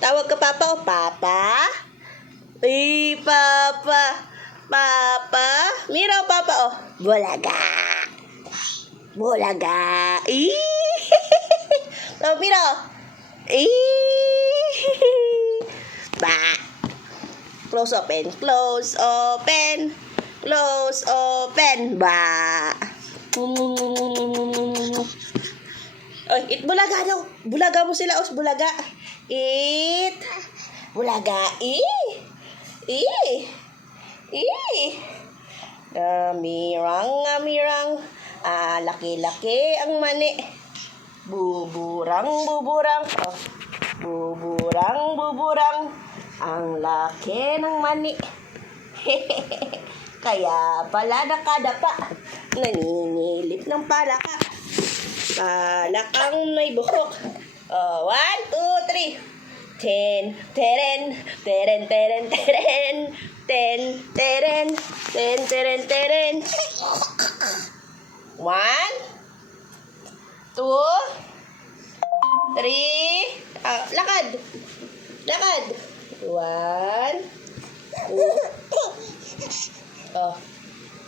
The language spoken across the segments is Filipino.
Tawag ka Papa, oh. Papa? Papa. Papa? Mira, Papa, oh. Bulaga. Bulaga. Oh, mira, oh. Ba. Close, open. Close, open. Close, open. Ba. Oy, eat bulaga daw. Bulaga mo sila, os. Bulaga. Eat. Bulaga. Amirang. Laki-laki ang mani. Buburang. Oh. Buburang. Ang laki ng mani. Kaya pala nakadapa. Naninilip ng palaka. Palakang may buhok. 1, 2, 3. Ten. 1, 2, 3. Lakad. 1,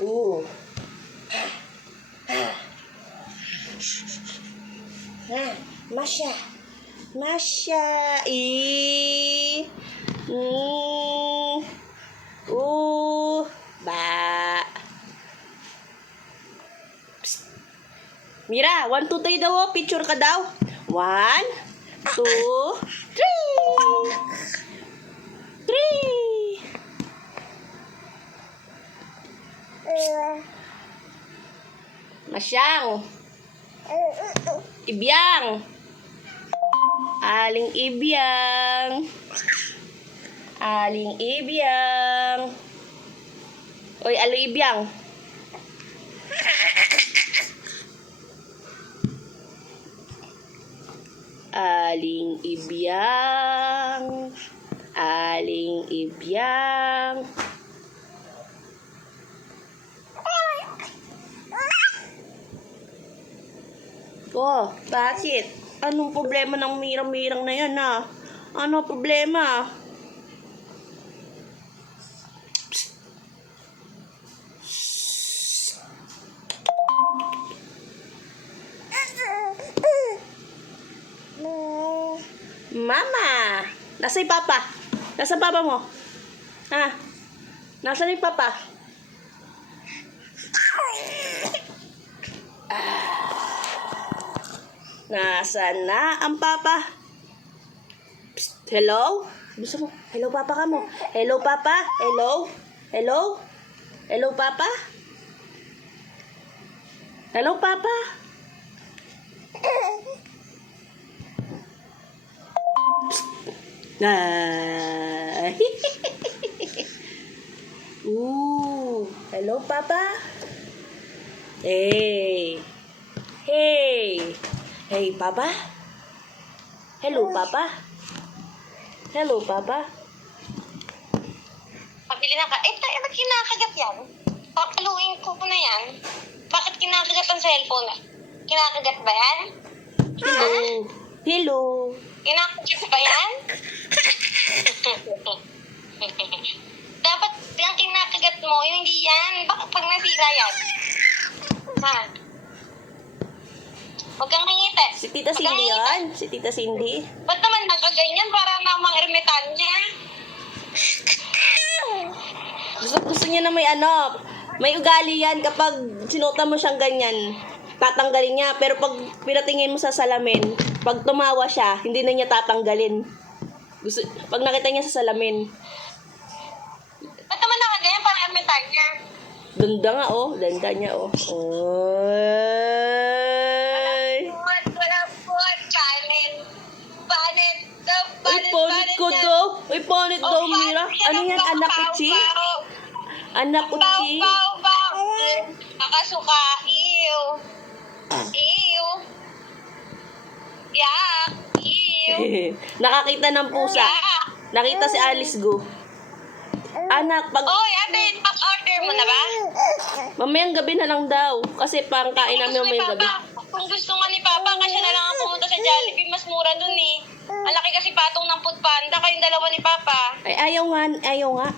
2. Masya. Ba. Psst. Mira, 1, 2, 3 daw. Picture ka daw. 1, 2, 3. Masyang. Ibiyang. Aling ibiyang. Oy, aling ibiyang. Aling ibiyang. Oh, bakit? Anong problema ng mirang-mirang na yan, ha? Ano problema? Mama! Nasaan yung Papa? Nasaan Papa mo? Ha? Nasaan yung Papa? Nasaan na ang Papa? Psst, hello? Gusto mo? Hello Papa ka mo? Hello Papa? Hello? Hello Papa? Hello Papa? Hello Papa? Hey Papa? Hello Papa? Pabili na ka. Ba't kinakagat yan? Papaluin ko na yan. Bakit kinakagat ang cellphone? Kinakagat ba yan? Hello. Kinakagat ba yan? Dapat yung kinakagat mo, yung hindi yan. Bakit pag nasira yan? Ha? Huwag kang hingite. Si Tita Cindy yan? Si Tita Cindy? Ba't naman nakaganyan? Para namang ermitan niya. Gusto niya na may ugali yan kapag sinutan mo siyang ganyan. Tatanggalin niya. Pero pag pinatingin mo sa salamin, pag tumawa siya, hindi na niya tatanggalin. Pag nakita niya sa salamin. Ba't naman nakaganyan? Para ermitan niya. Danda nga niya Uy, panit daw, Mira. Ano yan, anak kutsi? Anak kutsi? Nakasuka, ew. Yak, ew. Nakakita ng pusa. Nakita si Alice Go. Anak, Oy, ate, order mo na ba? Mamayang gabi na lang daw. Kasi pang kain namin mamayang gabi. Kung gusto nga ni Papa, kasi na lang ako pumunta sa Jollibee, mas mura dun eh. Ang laki kasi patong ng Food Panda, kayong dalawa ni Papa. Ay, ayaw nga.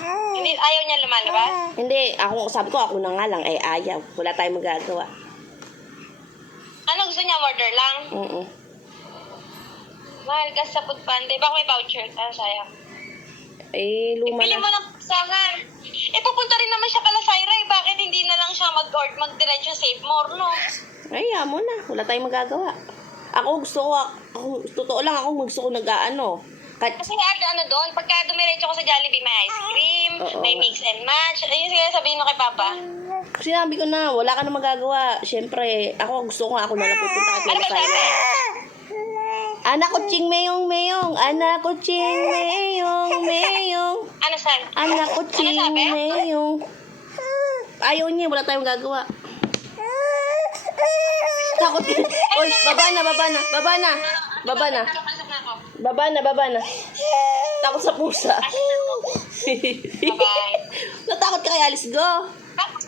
Hindi, ayaw niya lumalabas. Hindi, sabi ko ako na nga lang, ay ayaw. Wala tayong magagawa. Ano gusto niya, order lang? Mm. Mahal ka sa Food Panda. Baka may voucher. Sayang. Eh, luma Pili mo na. ng pusahan. Pupunta rin naman siya pala Syra eh. Bakit hindi na lang siya mag-diretso Save More, no? Ay, mo na. Wala tayong magagawa. Ako totoo lang ako gusto ko nag-aano. Kasi ano doon, pagka dumiretso ko sa Jollibee, may ice cream, Oo. may mix and match. Ayun, sige, sabihin mo kay Papa. Sinabi ko na, wala ka na magagawa. Siyempre, gusto ko ako na lang pupunta kay Ano ba Mama sabi? Anak ko ching meyong. Anak ko ching meyong. Ano sabi? Anak ko ching Ano sabi? meyong. Ayaw niya, wala tayong magagawa. Takot ka. Oy, baba na. Pasok na ako. Baba na. Takot sa pusa. Bye-bye. Natakot ka kay Alice, go. Papa.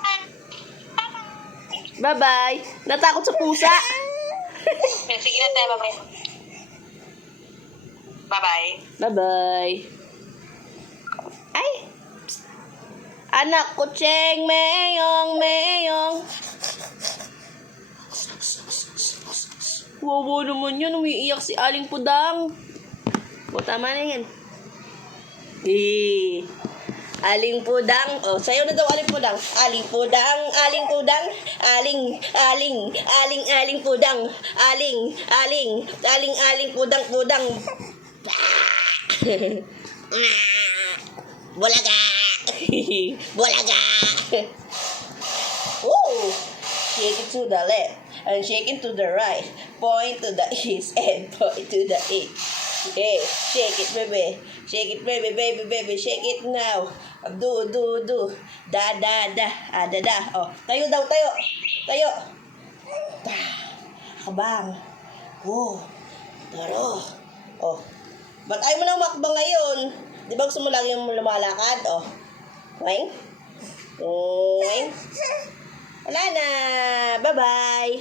Bye-bye. Natakot sa pusa. Sige na tayo, bye-bye. Bye-bye. Bye-bye. Ay. Anak ko cheng meyong. Wawa naman yun. Umiiyak si Aling Pudang. O, tama na yan. Aling Pudang. O, sayo na daw Aling Pudang. Aling Pudang. Aling Pudang. Aling Pudang. Aling Pudang. Bulaga. Bulaga. Oh. Shake it to the left and shake it to the right. Point to the east and point to the east. Hey, shake it, baby. Shake it, baby. Shake it now. Do. Da. Da. Oh, tayo daw, tayo. Kabang. Oh, taro. Oh, ba't ayaw mo na umakbang ngayon? Di ba gusto mo lang yung lumalakad? Oh, weng. Wala na. Bye-bye.